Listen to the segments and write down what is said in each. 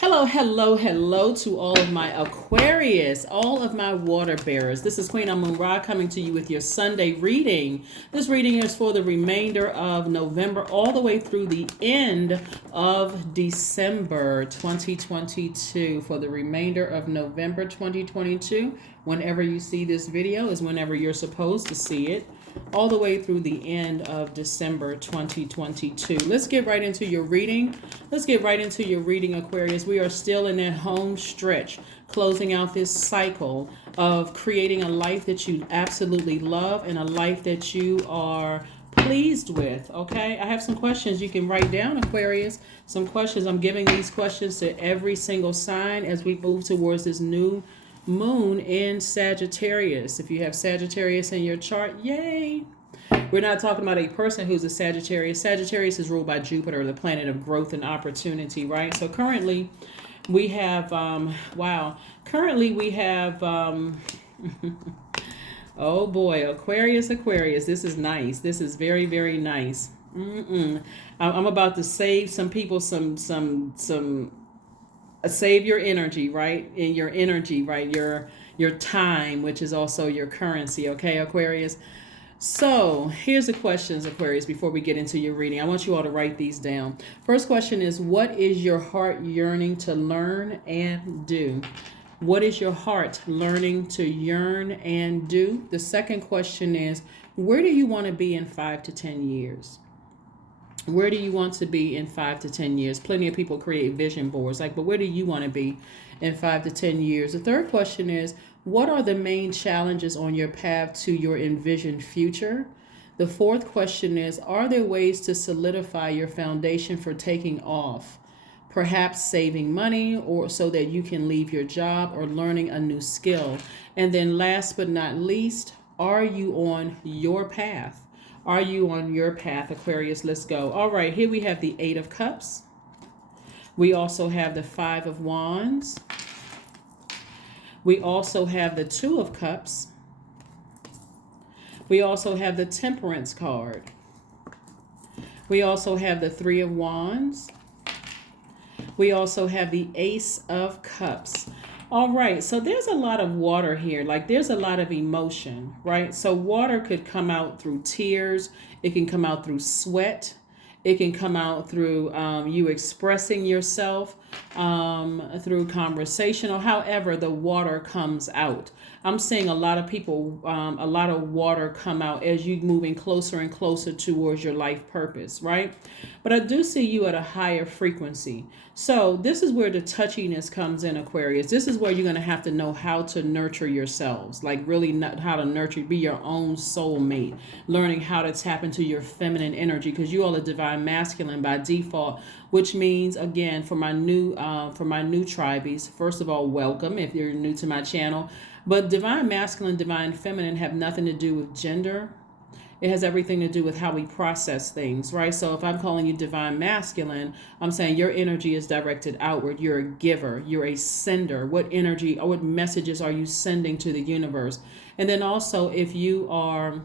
Hello, hello, hello to all of my Aquarius, all of my water bearers. This is Queen Amun Ra coming to you with your Sunday reading. This reading is for the remainder of November all the way through the end of December 2022. For the remainder of November 2022, whenever you see this video is whenever you're supposed to see it, all the way through the end of December 2022. Let's get right into your reading. Aquarius. We are still in that home stretch, closing out this cycle of creating a life that you absolutely love and a life that you are pleased with. Okay, I have some questions you can write down, Aquarius. Some questions. I'm giving these questions to every single sign as we move towards this new moon in Sagittarius. If you have Sagittarius in your chart, yay. We're not talking about a person who's a Sagittarius. Sagittarius is ruled by Jupiter, the planet of growth and opportunity, right? So currently we have oh boy, Aquarius. This is nice. This is very, very nice. I'm about to save some people some save your energy, right? In your energy, right? Your time, which is also your currency, okay, Aquarius? So here's the questions, Aquarius, before we get into your reading. I want you all to write these down. First question is, what is your heart yearning to learn and do? What is your heart learning to yearn and do? The second question is, where do you want to be in 5 to 10 years? Where do you want to be in 5 to 10 years? Plenty of people create vision boards, but where do you want to be in 5 to 10 years? The third question is, what are the main challenges on your path to your envisioned future? The fourth question is, are there ways to solidify your foundation for taking off? Perhaps saving money or so that you can leave your job or learning a new skill. And then last but not least, are you on your path? Are you on your path, Aquarius? Let's go. All right, here we have the 8 of Cups. We also have the 5 of Wands. We also have the 2 of Cups. We also have the Temperance card. We also have the 3 of Wands. We also have the Ace of Cups. All right, so there's a lot of water here. There's a lot of emotion, right? So water could come out through tears. It can come out through sweat. It can come out through you expressing yourself through conversation, or however the water comes out. I'm seeing a lot of people, a lot of water come out as you moving closer and closer towards your life purpose, right? But I do see you at a higher frequency. So this is where the touchiness comes in, Aquarius. This is where you're going to have to know how to nurture yourselves, really not how to nurture, be your own soulmate, learning how to tap into your feminine energy, because you all are divine masculine by default, which means, again, for my new tribees, first of all, welcome if you're new to my channel. But divine masculine, divine feminine have nothing to do with gender. It has everything to do with how we process things, right? So if I'm calling you divine masculine, I'm saying your energy is directed outward. You're a giver. You're a sender. What energy or what messages are you sending to the universe? And then also, if you are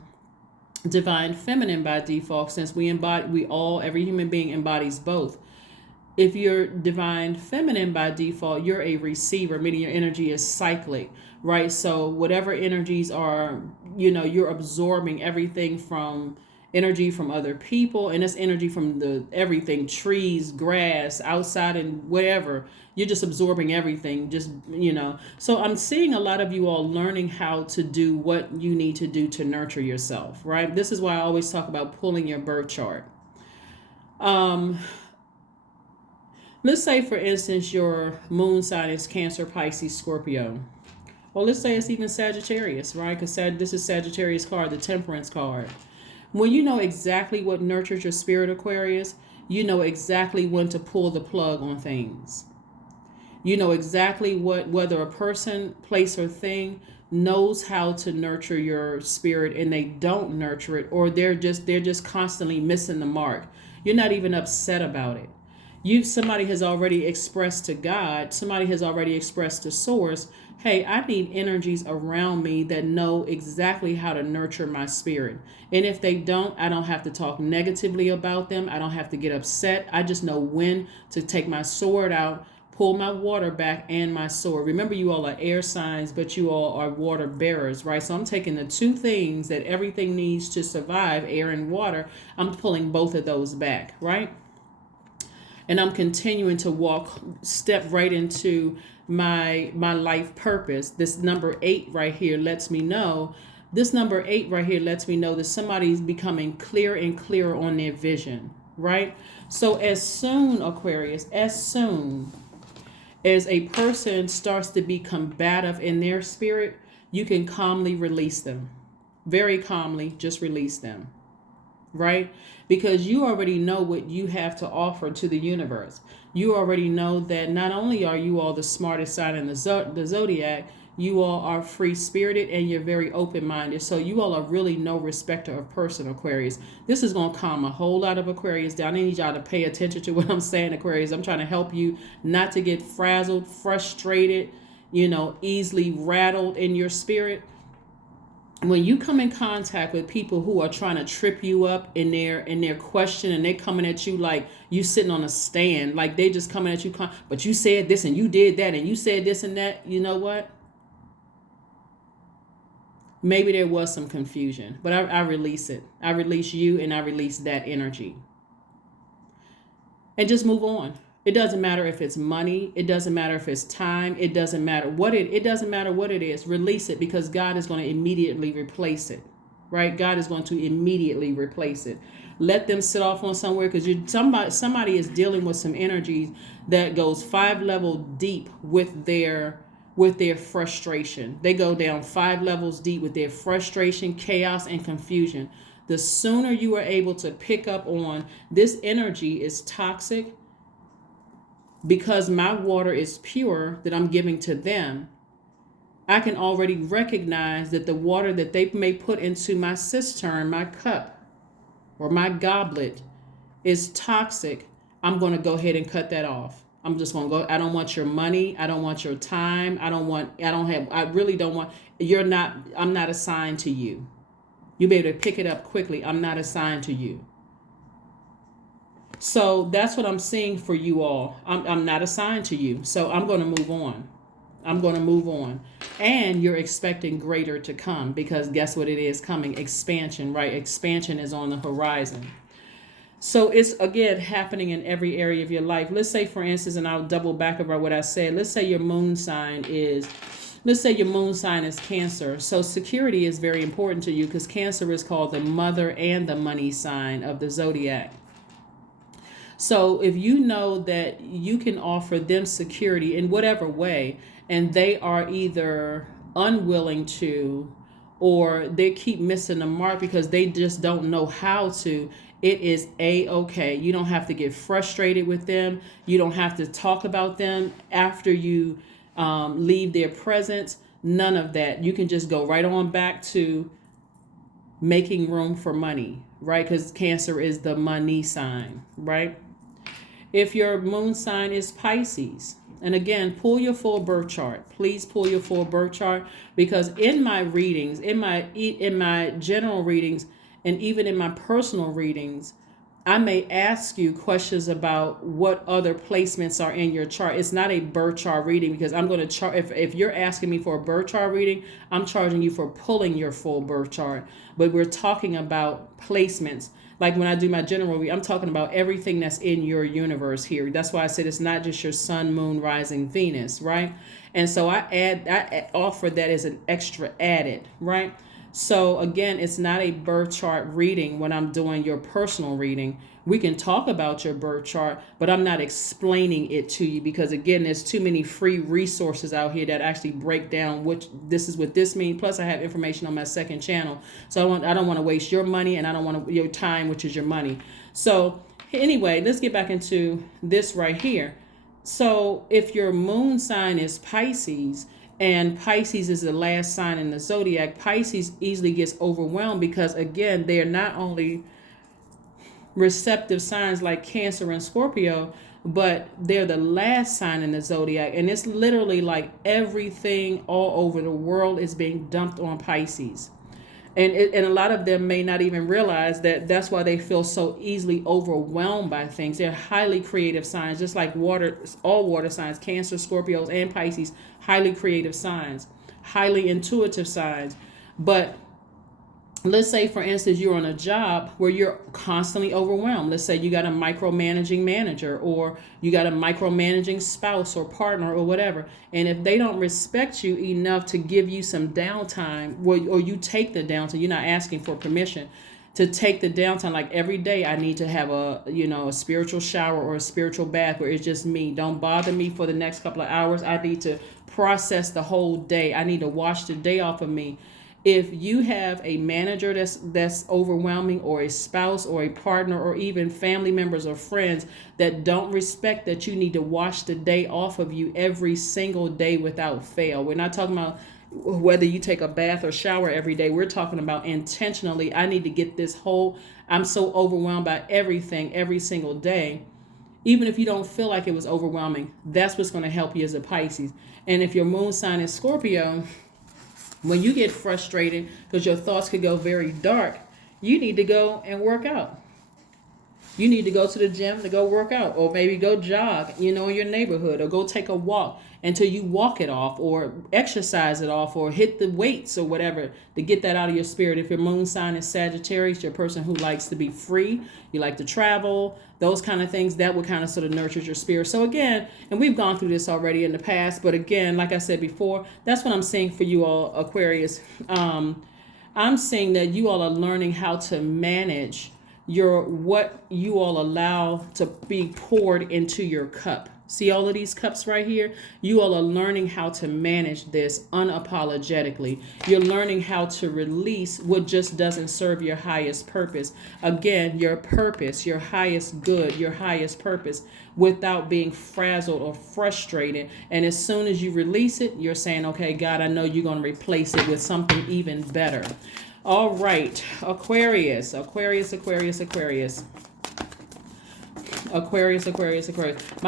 divine feminine by default, since every human being embodies both. If you're divine feminine by default, you're a receiver, meaning your energy is cyclic, right? So whatever energies are, you're absorbing everything from energy from other people, and that's energy from everything, trees, grass, outside, and whatever. You're just absorbing everything, So I'm seeing a lot of you all learning how to do what you need to do to nurture yourself, right? This is why I always talk about pulling your birth chart. Let's say, for instance, your moon sign is Cancer, Pisces, Scorpio. Or let's say it's even Sagittarius, right? Because this is Sagittarius card, the Temperance card. When you know exactly what nurtures your spirit, Aquarius, you know exactly when to pull the plug on things. You know exactly whether a person, place, or thing knows how to nurture your spirit and they don't nurture it, or they're just constantly missing the mark. You're not even upset about it. Somebody has already expressed to God, somebody has already expressed to source, hey, I need energies around me that know exactly how to nurture my spirit. And if they don't, I don't have to talk negatively about them. I don't have to get upset. I just know when to take my sword out, pull my water back and my sword. Remember, you all are air signs, but you all are water bearers, right? So I'm taking the two things that everything needs to survive, air and water. I'm pulling both of those back, right? And I'm continuing to step right into my life purpose. This number 8 right here lets me know. This number 8 right here lets me know that somebody's becoming clear and clearer on their vision, right? So as soon, Aquarius, as soon as a person starts to be combative in their spirit, you can calmly release them. Very calmly, just release them, right? Because you already know what you have to offer to the universe. You already know that not only are you all the smartest sign in the Zodiac, you all are free-spirited and you're very open-minded. So you all are really no respecter of person, Aquarius. This is going to calm a whole lot of Aquarius down. I need y'all to pay attention to what I'm saying, Aquarius. I'm trying to help you not to get frazzled, frustrated, easily rattled in your spirit. When you come in contact with people who are trying to trip you up in their question, and they're coming at you like you sitting on a stand, like they just coming at you, but you said this and you did that and you said this and that, you know what? Maybe there was some confusion, but I release it. I release you and I release that energy. And just move on. It doesn't matter if it's money. It doesn't matter if it's time. It doesn't matter what it doesn't matter what it is. Release it, because God is going to immediately replace it, right? God is going to immediately replace it. Let them sit off on somewhere, because somebody is dealing with some energy that goes 5 levels deep with their frustration. They go down 5 levels deep with their frustration, chaos, and confusion. The sooner you are able to pick up on this energy is toxic, because my water is pure that I'm giving to them, I can already recognize that the water that they may put into my cistern, my cup, or my goblet is toxic. I'm going to go ahead and cut that off. I'm just going to go. I don't want your money. I don't want your time. I really don't want, I'm not assigned to you. You'll be able to pick it up quickly. I'm not assigned to you. So that's what I'm seeing for you all. I'm not assigned to you. So I'm going to move on. I'm going to move on. And you're expecting greater to come, because guess what it is coming? Expansion, right? Expansion is on the horizon. So it's, again, happening in every area of your life. Let's say, for instance, and I'll double back about what I said. Let's say your moon sign is Cancer. So security is very important to you, because Cancer is called the mother and the money sign of the Zodiac. So if you know that you can offer them security in whatever way, and they are either unwilling to, or they keep missing the mark because they just don't know how to, it is A-okay. You don't have to get frustrated with them. You don't have to talk about them after you leave their presence. None of that. You can just go right on back to making room for money, right? Because Cancer is the money sign, right? If your moon sign is Pisces, and again, pull your full birth chart. Please pull your full birth chart, because in my readings, in my general readings, and even in my personal readings, I may ask you questions about what other placements are in your chart. It's not a birth chart reading, because I'm going to chart. If you're asking me for a birth chart reading, I'm charging you for pulling your full birth chart. But we're talking about placements. Like when I do my general reading, I'm talking about everything that's in your universe here. That's why I said it's not just your sun, moon, rising, Venus, right? And so I offer that as an extra added, right? So again, it's not a birth chart reading when I'm doing your personal reading. We can talk about your birth chart, but I'm not explaining it to you, because again, there's too many free resources out here that actually break down this is what this means. Plus I have information on my second channel. So I don't want to waste your money, and I don't want your time, which is your money. So anyway, let's get back into this right here. So if your moon sign is Pisces, and Pisces is the last sign in the Zodiac, Pisces easily gets overwhelmed, because again, they are not only receptive signs like Cancer and Scorpio, but they're the last sign in the Zodiac. And it's literally like everything all over the world is being dumped on Pisces. And a lot of them may not even realize that that's why they feel so easily overwhelmed by things. They're highly creative signs, just like all water signs, Cancer, Scorpios, and Pisces, highly creative signs, highly intuitive signs. But let's say, for instance, you're on a job where you're constantly overwhelmed. Let's say you got a micromanaging manager, or you got a micromanaging spouse or partner or whatever. And if they don't respect you enough to give you some downtime, or you take the downtime, you're not asking for permission to take the downtime. Like every day I need to have a spiritual shower or a spiritual bath where it's just me. Don't bother me for the next couple of hours. I need to process the whole day. I need to wash the day off of me. If you have a manager that's overwhelming, or a spouse or a partner, or even family members or friends that don't respect that you need to wash the day off of you every single day without fail. We're not talking about whether you take a bath or shower every day. We're talking about intentionally, I need to get I'm so overwhelmed by everything every single day. Even if you don't feel like it was overwhelming, that's what's going to help you as a Pisces. And if your moon sign is Scorpio, when you get frustrated because your thoughts could go very dark, you need to go and work out. You need to go to the gym to go work out, or maybe go jog, in your neighborhood, or go take a walk until you walk it off, or exercise it off, or hit the weights or whatever to get that out of your spirit. If your moon sign is Sagittarius, you're a person who likes to be free, you like to travel, those kind of things, that would kind of sort of nurture your spirit. So again, and we've gone through this already in the past, but again, like I said before, that's what I'm seeing for you all, Aquarius. I'm seeing that you all are learning how to manage what you all allow to be poured into your cup. See all of these cups right here? You all are learning how to manage this unapologetically. You're learning how to release what just doesn't serve your highest purpose. Again, your purpose, your highest good, your highest purpose, without being frazzled or frustrated. And as soon as you release it, you're saying, okay, God, I know you're going to replace it with something even better. All right, Aquarius. My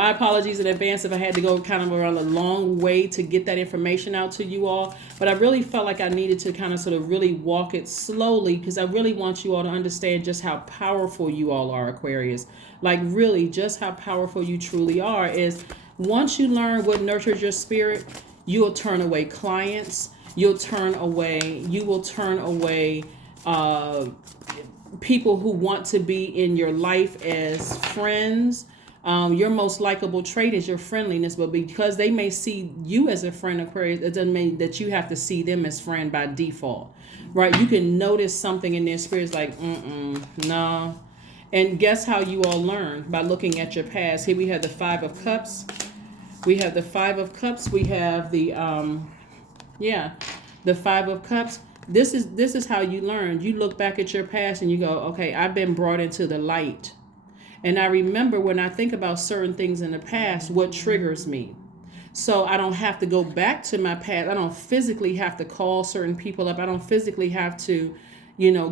apologies in advance if I had to go kind of around a long way to get that information out to you all, but I really felt like I needed to kind of sort of really walk it slowly, because I really want you all to understand just how powerful you all are, Aquarius. Like really just how powerful you truly are. Is once you learn what nurtures your spirit, you will turn away clients. You will turn away people who want to be in your life as friends. Your most likable trait is your friendliness, but because they may see you as a friend, Aquarius, it doesn't mean that you have to see them as friend by default, right? You can notice something in their spirits like, no. And guess how you all learn? By looking at your past. Here we have the Five of Cups. We have the Five of Cups. We have the Five of Cups. This is how you learn. You look back at your past and you go, okay, I've been brought into the light. And I remember when I think about certain things in the past, what triggers me. So I don't have to go back to my past. I don't physically have to call certain people up. I don't physically have to,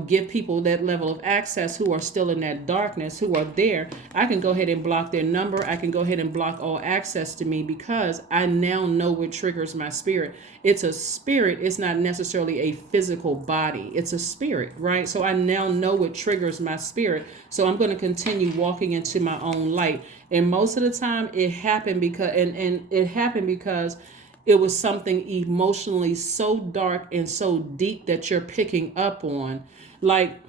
give people that level of access who are still in that darkness, who are there. I can go ahead and block their number. I can go ahead and block all access to me, because I now know what triggers my spirit. It's a spirit. It's not necessarily a physical body. It's a spirit, right? So I now know what triggers my spirit. So I'm going to continue walking into my own light. And most of the time it happened because it was something emotionally so dark and so deep that you're picking up on. Like,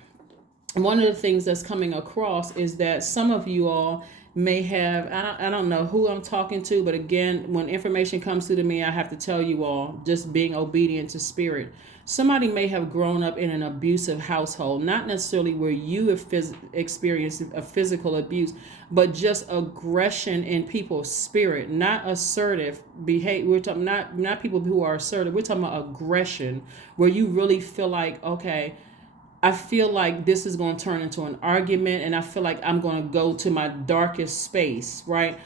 one of the things that's coming across is that some of you all may have, I don't know who I'm talking to, but again, when information comes through to me, I have to tell you all, just being obedient to spirit. Somebody may have grown up in an abusive household, not necessarily where you have experienced a physical abuse, but just aggression in people's spirit, not assertive behavior. We're talking not people who are assertive. We're talking about aggression, where you really feel like, okay, I feel like this is going to turn into an argument, and I feel like I'm going to go to my darkest space, right?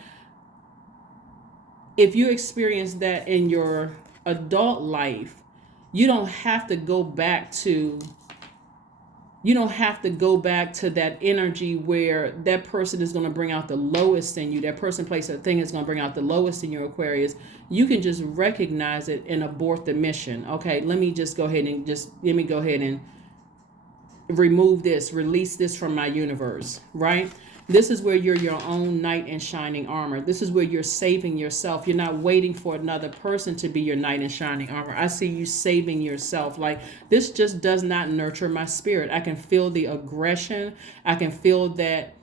If you experience that in your adult life, you don't have to go back to that energy where that person is going to bring out the lowest in you. That person, place, that thing is going to bring out the lowest in your, Aquarius. You can just recognize it and abort the mission. Okay, let me go ahead and remove this, release this from my universe, right? This is where you're your own knight in shining armor. This is where you're saving yourself. You're not waiting for another person to be your knight in shining armor. I see you saving yourself. Like, this just does not nurture my spirit. I can feel the aggression. I can feel that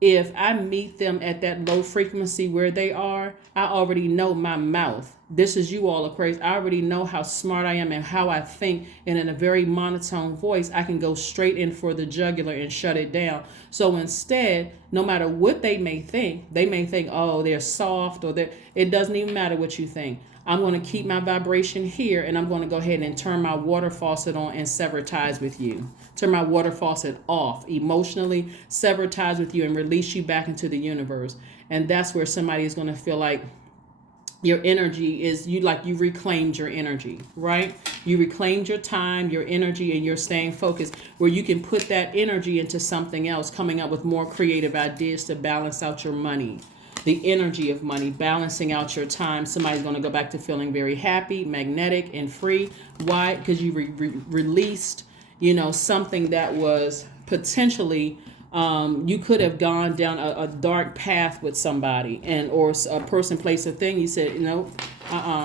if I meet them at that low frequency where they are, I already know my mouth. This is you all, Aquarius. I already know how smart I am and how I think. And in a very monotone voice, I can go straight in for the jugular and shut it down. So instead, no matter what they may think, oh, they're soft, or it doesn't even matter what you think. I'm going to keep my vibration here, and I'm going to go ahead and turn my water faucet on and sever ties with you. Turn my water faucet off, emotionally sever ties with you, and release you back into the universe. And that's where somebody is going to feel like your energy is, you reclaimed your energy, right? You reclaimed your time, your energy, and you're staying focused, where you can put that energy into something else, coming up with more creative ideas to balance out your money. The energy of money, balancing out your time. Somebody's going to go back to feeling very happy, magnetic, and free. Why? Because you released, something that was potentially, you could have gone down a dark path with somebody, or a person, place, or thing. You said,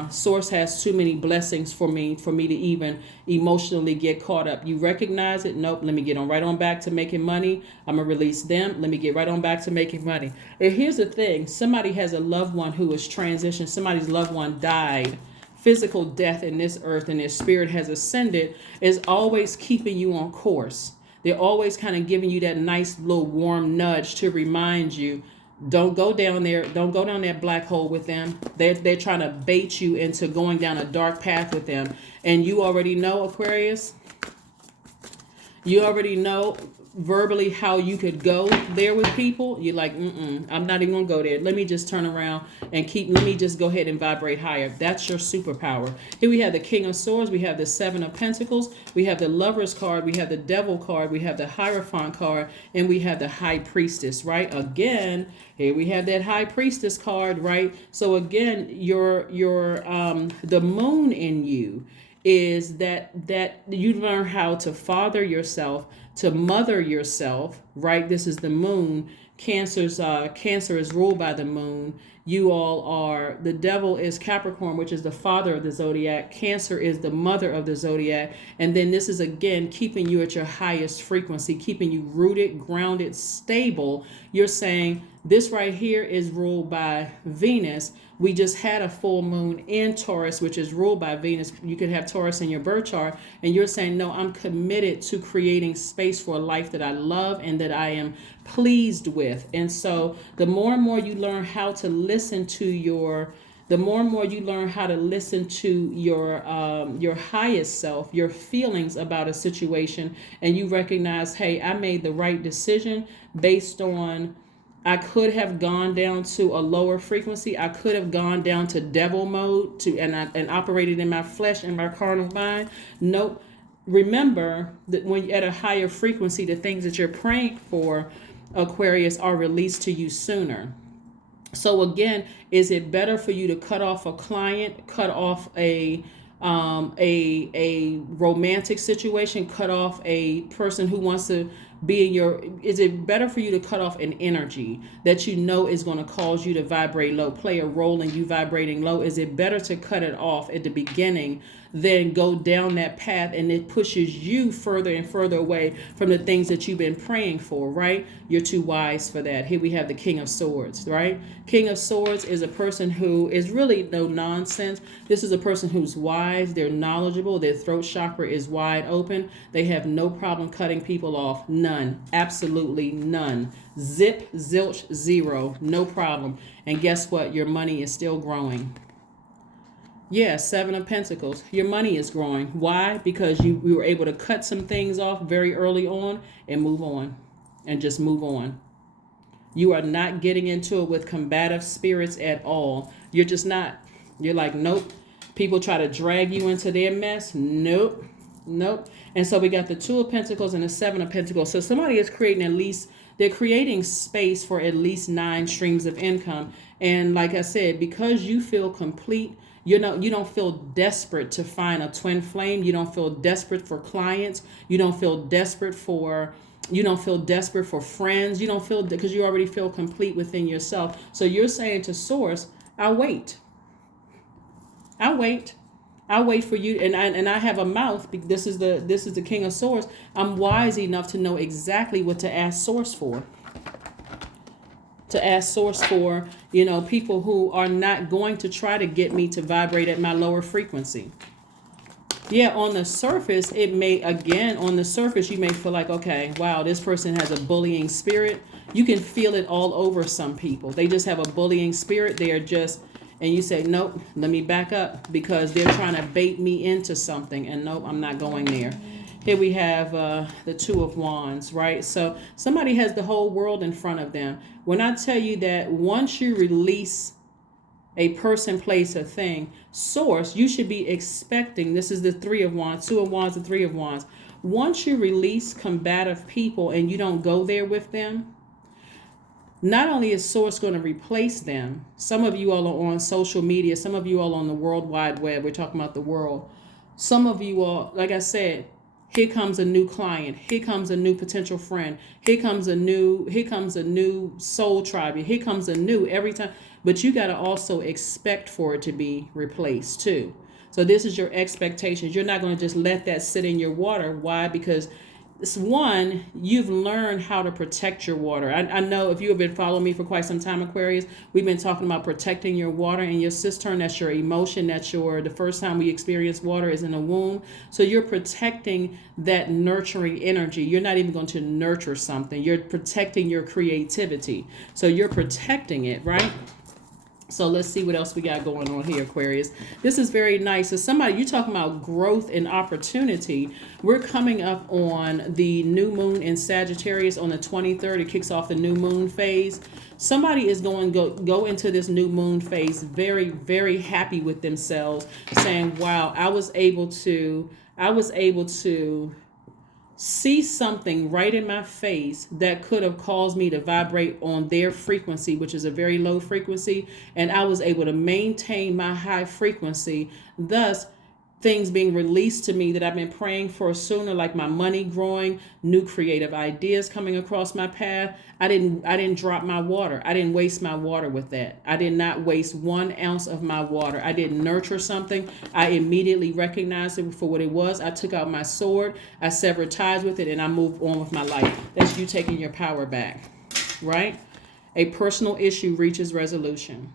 Source has too many blessings for me to even emotionally get caught up. You recognize it. Nope. Let me get right on back to making money. I'm going to release them. Let me get right on back to making money. And here's the thing. Somebody has a loved one who is transitioned. Somebody's loved one died. Physical death in this earth, and their spirit has ascended, is always keeping you on course. They're always kind of giving you that nice little warm nudge to remind you, don't go down there. Don't go down that black hole with them. They're trying to bait you into going down a dark path with them. And you already know, Aquarius, you already know verbally how you could go there with people. You're like, I'm not even gonna go there. Let me just turn around and let me just go ahead and vibrate higher. That's your superpower. Here we have the King of Swords, we have the Seven of Pentacles, we have the Lovers card, we have the Devil card, we have the Hierophant card, and we have the High Priestess, right? Again, here we have that High Priestess card, right? So again, the moon in you is that you learn how to father yourself, to mother yourself, right? This is the moon. Cancer is ruled by the moon. You all are, the Devil is Capricorn, which is the father of the zodiac. Cancer is the mother of the zodiac. And then this is, again, keeping you at your highest frequency, keeping you rooted, grounded, stable. You're saying this right here is ruled by Venus. We just had a full moon in Taurus, which is ruled by Venus. You could have Taurus in your birth chart. And you're saying, no, I'm committed to creating space for a life that I love and that I am pleased with. And so the more and more you learn how to listen to your highest self, your feelings about a situation, and you recognize, hey, I made the right decision based on, I could have gone down to a lower frequency. I could have gone down to devil mode and operated in my flesh and my carnal mind. Nope. Remember that when you're at a higher frequency, the things that you're praying for, Aquarius, are released to you sooner. So again, is it better for you to cut off a client, cut off a romantic situation, cut off a person who wants to be in your, is it better for you to cut off an energy that you know is going to cause you to vibrate low, play a role in you vibrating low? Is it better to cut it off at the beginning than go down that path and it pushes you further and further away from the things that you've been praying for, right? You're too wise for that. Here we have the King of Swords, right? King of Swords is a person who is really no nonsense. This is a person who's wise. They're knowledgeable. Their throat chakra is wide open. They have no problem cutting people off. None. Absolutely none. Zip, zilch, zero. No problem. And guess what? Your money is still growing. Yeah, Seven of Pentacles. Your money is growing. Why? Because we were able to cut some things off very early on and move on. And just move on. You are not getting into it with combative spirits at all. You're just not. You're like, nope. People try to drag you into their mess. Nope. Nope. And so we got the Two of Pentacles and the Seven of Pentacles. So somebody is creating at least they're creating space for at least 9 streams of income. And like I said, because you feel complete, you don't feel desperate to find a twin flame. You don't feel desperate for clients. You don't feel desperate for friends. You don't feel, because you already feel complete within yourself. So you're saying to source, I'll wait. I'll wait for you, and I have a mouth. This is the King of Swords. I'm wise enough to know exactly what to ask source for. People who are not going to try to get me to vibrate at my lower frequency. Yeah, on the surface, you may feel like, okay, wow, this person has a bullying spirit. You can feel it all over some people. They just have a bullying spirit. They are just, and you say, nope, let me back up, because they're trying to bait me into something. And nope, I'm not going there. Here we have the Two of Wands, right? So somebody has the whole world in front of them. When I tell you that once you release a person, place, a thing, source, you should be expecting, this is the Three of Wands, Two of Wands, the Three of Wands. Once you release combative people and you don't go there with them, not only is source going to replace them, some of you all are on social media, some of you all on the World Wide Web, we're talking about the world. Some of you all, like I said, here comes a new client. Here comes a new potential friend. Here comes a new soul tribe. Here comes a new every time. But you got to also expect for it to be replaced too. So this is your expectations. You're not going to just let that sit in your water. Why? Because it's one, you've learned how to protect your water. I know if you have been following me for quite some time, Aquarius, we've been talking about protecting your water and your cistern. That's your emotion. The first time we experience water is in the womb. So you're protecting that nurturing energy. You're not even going to nurture something. You're protecting your creativity. So you're protecting it, right? So let's see what else we got going on here, Aquarius. This is very nice. So you're talking about growth and opportunity. We're coming up on the new moon in Sagittarius on the 23rd. It kicks off the new moon phase. Somebody is going to go into this new moon phase very, very happy with themselves, saying, wow, I was able to see something right in my face that could have caused me to vibrate on their frequency, which is a very low frequency, and I was able to maintain my high frequency, thus things being released to me that I've been praying for sooner, like my money growing, new creative ideas coming across my path. I didn't drop my water. I didn't waste my water with that. I did not waste 1 ounce of my water. I didn't nurture something. I immediately recognized it for what it was. I took out my sword. I severed ties with it, and I moved on with my life. That's you taking your power back, right? A personal issue reaches resolution.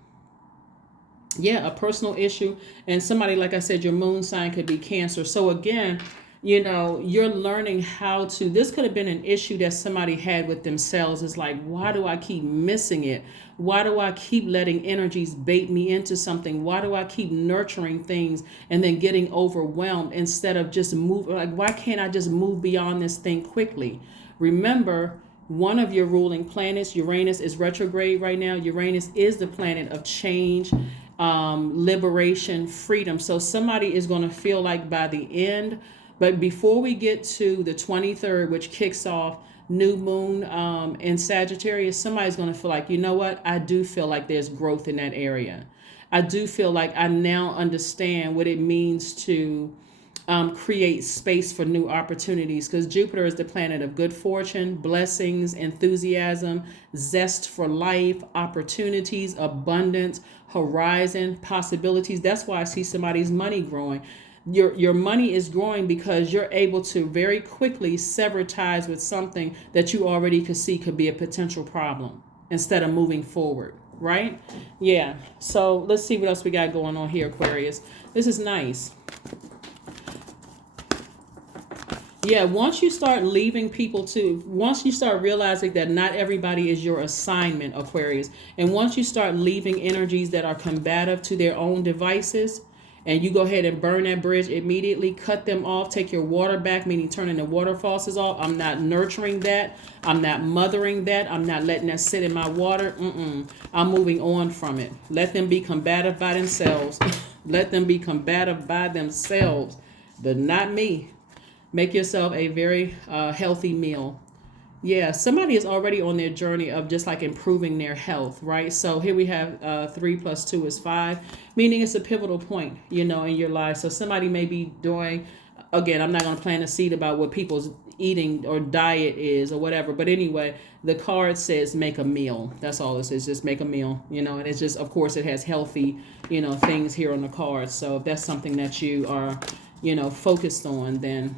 Yeah, a personal issue. And somebody, like I said, your moon sign could be Cancer. So again, you're learning how to, this could have been an issue that somebody had with themselves. It's like, why do I keep missing it? Why do I keep letting energies bait me into something? Why do I keep nurturing things and then getting overwhelmed instead of just move? Like, why can't I just move beyond this thing quickly? Remember, one of your ruling planets, Uranus, is retrograde right now. Uranus is the planet of change, liberation, freedom. So somebody is going to feel like by the end, but before we get to the 23rd, which kicks off new moon in Sagittarius, somebody's going to feel like, you know what? I do feel like there's growth in that area. I do feel like I now understand what it means to create space for new opportunities, because Jupiter is the planet of good fortune, blessings, enthusiasm, zest for life, opportunities, abundance, horizon, possibilities. That's why I see somebody's money growing. Your money is growing because you're able to very quickly sever ties with something that you already could see could be a potential problem instead of moving forward, right? Yeah. So let's see what else we got going on here, Aquarius. This is nice. Yeah, once you start leaving people once you start realizing that not everybody is your assignment, Aquarius, and once you start leaving energies that are combative to their own devices, and you go ahead and burn that bridge immediately, cut them off, take your water back, meaning turning the water faucets off. I'm not nurturing that. I'm not mothering that. I'm not letting that sit in my water. I'm moving on from it. Let them be combative by themselves. Let them be combative by themselves, but not me. Make yourself a very healthy meal. Yeah, somebody is already on their journey of just like improving their health, right? So here we have 3 + 2 is 5, meaning it's a pivotal point, in your life. So somebody may be doing, again, I'm not going to plant a seed about what people's eating or diet is or whatever. But anyway, the card says make a meal. That's all it says, just make a meal, and it's just, of course, it has healthy, things here on the card. So if that's something that you are, focused on, then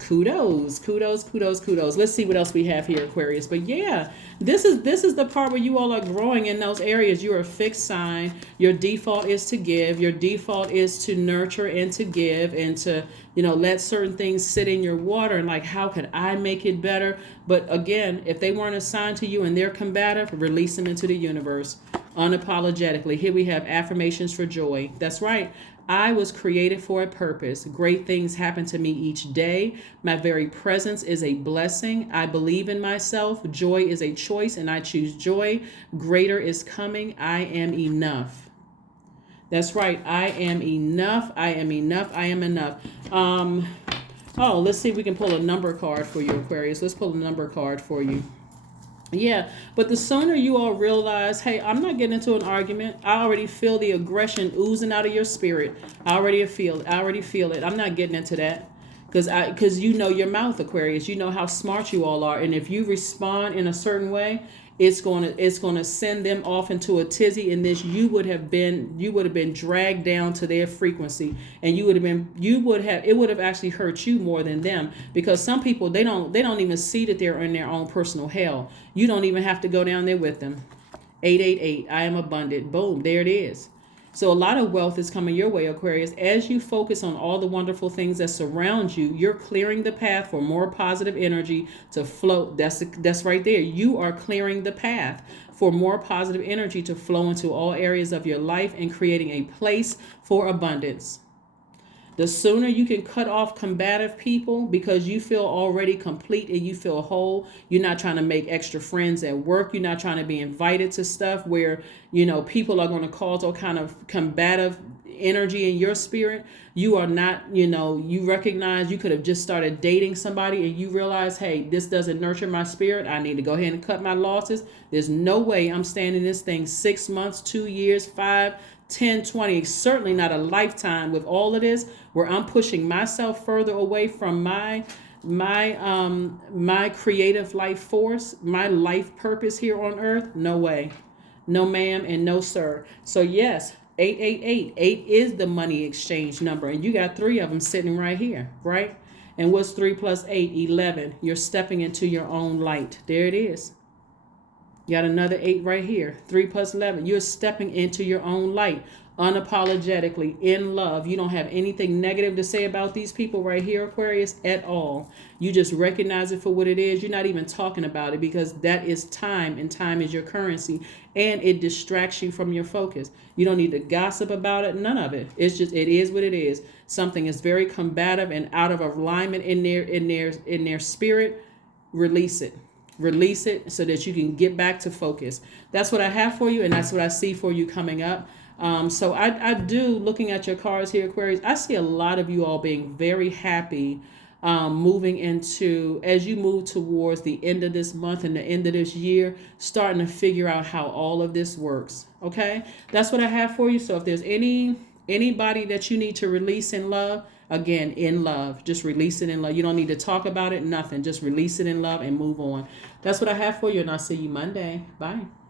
kudos, kudos, kudos, kudos. Let's see what else we have here, Aquarius. But yeah, this is the part where you all are growing in those areas. You're a fixed sign. Your default is to give. Your default is to nurture and to give and to, let certain things sit in your water and like, how could I make it better? But again, if they weren't assigned to you and they're combative, release them into the universe unapologetically. Here we have affirmations for joy. That's right. I was created for a purpose. Great things happen to me each day. My very presence is a blessing. I believe in myself. Joy is a choice, and I choose joy. Greater is coming. I am enough. That's right. I am enough. I am enough. I am enough. Let's see if we can pull a number card for you, Aquarius. Let's pull a number card for you. Yeah, but the sooner you all realize, hey, I'm not getting into an argument. I already feel the aggression oozing out of your spirit. I already feel it. I'm not getting into that. Because you know your mouth, Aquarius. You know how smart you all are. And if you respond in a certain way, it's gonna send them off into a tizzy. And this you would have been dragged down to their frequency, and it would have actually hurt you more than them, because some people they don't even see that they're in their own personal hell. You don't even have to go down there with them. 888, I am abundant. Boom, there it is. So a lot of wealth is coming your way, Aquarius. As you focus on all the wonderful things that surround you, you're clearing the path for more positive energy to flow. That's right there. You are clearing the path for more positive energy to flow into all areas of your life and creating a place for abundance. The sooner you can cut off combative people because you feel already complete and you feel whole, you're not trying to make extra friends at work. You're not trying to be invited to stuff where, people are going to cause all kind of combative energy in your spirit. You are not, you recognize you could have just started dating somebody and you realize, hey, this doesn't nurture my spirit. I need to go ahead and cut my losses. There's no way I'm standing this thing 6 months, 2 years, 5, 10, 20, certainly not a lifetime with all of this, where I'm pushing myself further away from my creative life force, my life purpose here on earth. No way. No ma'am and no sir. So yes, 888. 8 is the money exchange number, and you got 3 of them sitting right here, right? And what's 3 + 8? 11. You're stepping into your own light. There it is. You got another 8 right here. 3 + 11. You're stepping into your own light unapologetically in love. You don't have anything negative to say about these people right here, Aquarius, at all. You just recognize it for what it is. You're not even talking about it because that is time, and time is your currency, and it distracts you from your focus. You don't need to gossip about it. None of it. It's just, it is what it is. Something is very combative and out of alignment in their spirit. Release it. Release it so that you can get back to focus. That's what I have for you, and that's what I see for you coming up. So I do, looking at your cards here, Aquarius, I see a lot of you all being very happy moving into, as you move towards the end of this month and the end of this year, starting to figure out how all of this works. Okay? That's what I have for you. So if there's anybody that you need to release in love, again, in love, just release it in love. You don't need to talk about it, nothing. Just release it in love and move on. That's what I have for you, and I'll see you Monday. Bye.